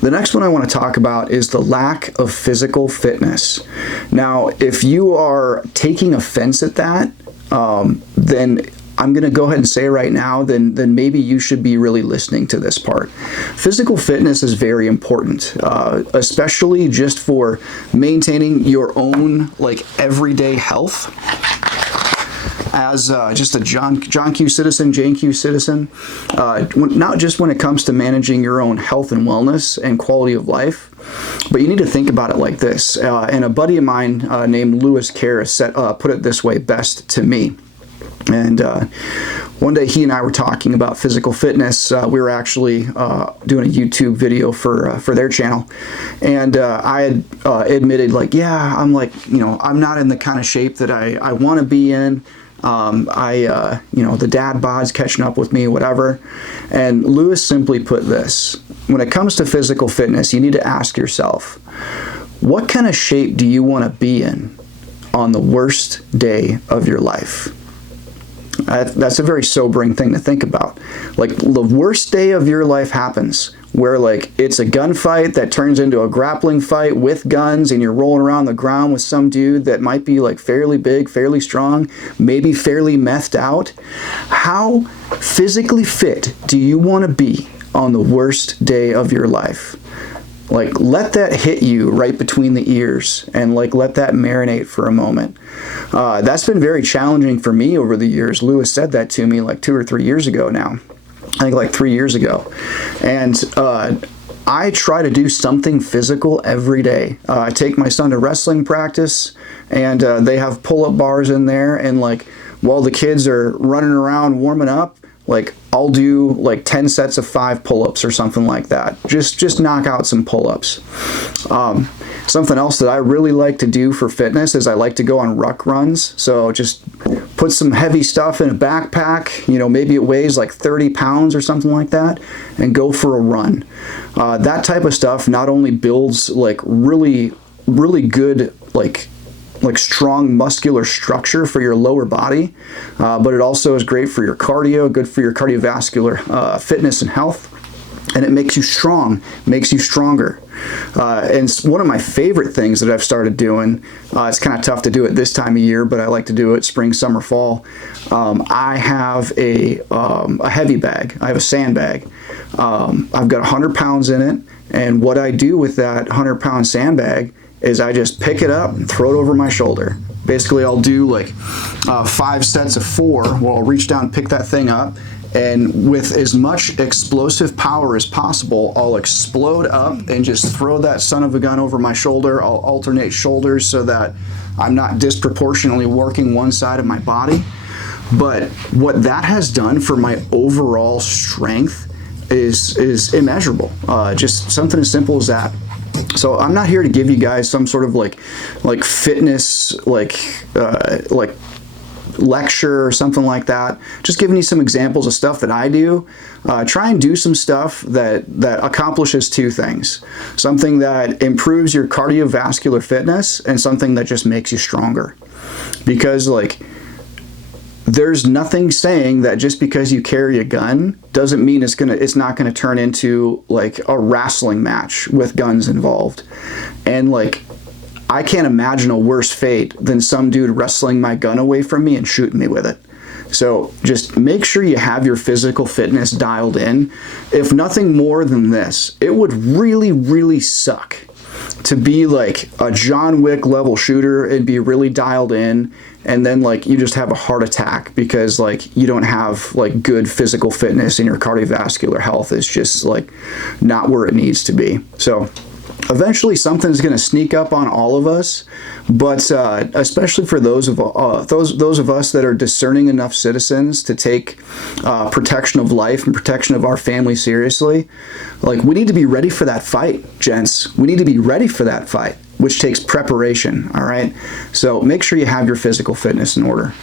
The next one I want to talk about is the lack of physical fitness. Now, if you are taking offense at that, then I'm going to go ahead and say right now, then maybe you should be really listening to this part. Physical fitness is very important, especially just for maintaining your own like everyday health. As just a John Q citizen, Jane Q citizen, not just when it comes to managing your own health and wellness and quality of life, but you need to think about it like this. And a buddy of mine named Lewis Karras put it this way best to me. And one day he and I were talking about physical fitness. We were actually doing a YouTube video for their channel, and I had admitted, like, yeah, I'm like, I'm not in the kind of shape that I want to be in. The dad bod's catching up with me, whatever. And Lewis simply put this: when it comes to physical fitness, you need to ask yourself, what kind of shape do you want to be in on the worst day of your life? That's a very sobering thing to think about. Like, the worst day of your life happens where, like, it's a gunfight that turns into a grappling fight with guns, and you're rolling around the ground with some dude that might be like fairly big, fairly strong, maybe fairly methed out. How physically fit do you want to be on the worst day of your life? Like, let that hit you right between the ears and like let that marinate for a moment. That's been very challenging for me over the years. Lewis said that to me like 2 or 3 years ago now. I think like 3 years ago. And I try to do something physical every day. I take my son to wrestling practice, and they have pull-up bars in there, and like while the kids are running around warming up, like I'll do like 10 sets of 5 pull-ups or something like that. Just knock out some pull-ups. Something else that I really like to do for fitness is I like to go on ruck runs. So just put some heavy stuff in a backpack, maybe it weighs like 30 pounds or something like that, and go for a run. That type of stuff not only builds like really, really good like strong muscular structure for your lower body, but it also is great for your cardio, good for your cardiovascular fitness and health, and it makes you strong, makes you stronger. And one of my favorite things that I've started doing, it's kind of tough to do it this time of year, but I like to do it spring, summer, fall. I have a heavy bag. I have a sandbag. I've got 100 pounds in it, and what I do with that 100-pound sandbag is I just pick it up and throw it over my shoulder. Basically, I'll do like 5 sets of 4 where I'll reach down and pick that thing up, and with as much explosive power as possible, I'll explode up and just throw that son of a gun over my shoulder. I'll alternate shoulders so that I'm not disproportionately working one side of my body. But what that has done for my overall strength is immeasurable. Just something as simple as that. So I'm not here to give you guys some sort of like fitness like lecture or something like that. Just giving you some examples of stuff that I do. Try and do some stuff that accomplishes 2 things: something that improves your cardiovascular fitness, and something that just makes you stronger. Because like, there's nothing saying that just because you carry a gun doesn't mean it's not gonna turn into like a wrestling match with guns involved. And like, I can't imagine a worse fate than some dude wrestling my gun away from me and shooting me with it. So just make sure you have your physical fitness dialed in. If nothing more than this, it would really, really suck to be like a John Wick level shooter and be really dialed in, and then like you just have a heart attack because like you don't have like good physical fitness, and your cardiovascular health is just like not where it needs to be. So eventually something's going to sneak up on all of us, but especially for those of us that are discerning enough citizens to take protection of life and protection of our family seriously, like, we need to be ready for that fight, gents. We need to be ready for that fight, which takes preparation, all right? So make sure you have your physical fitness in order.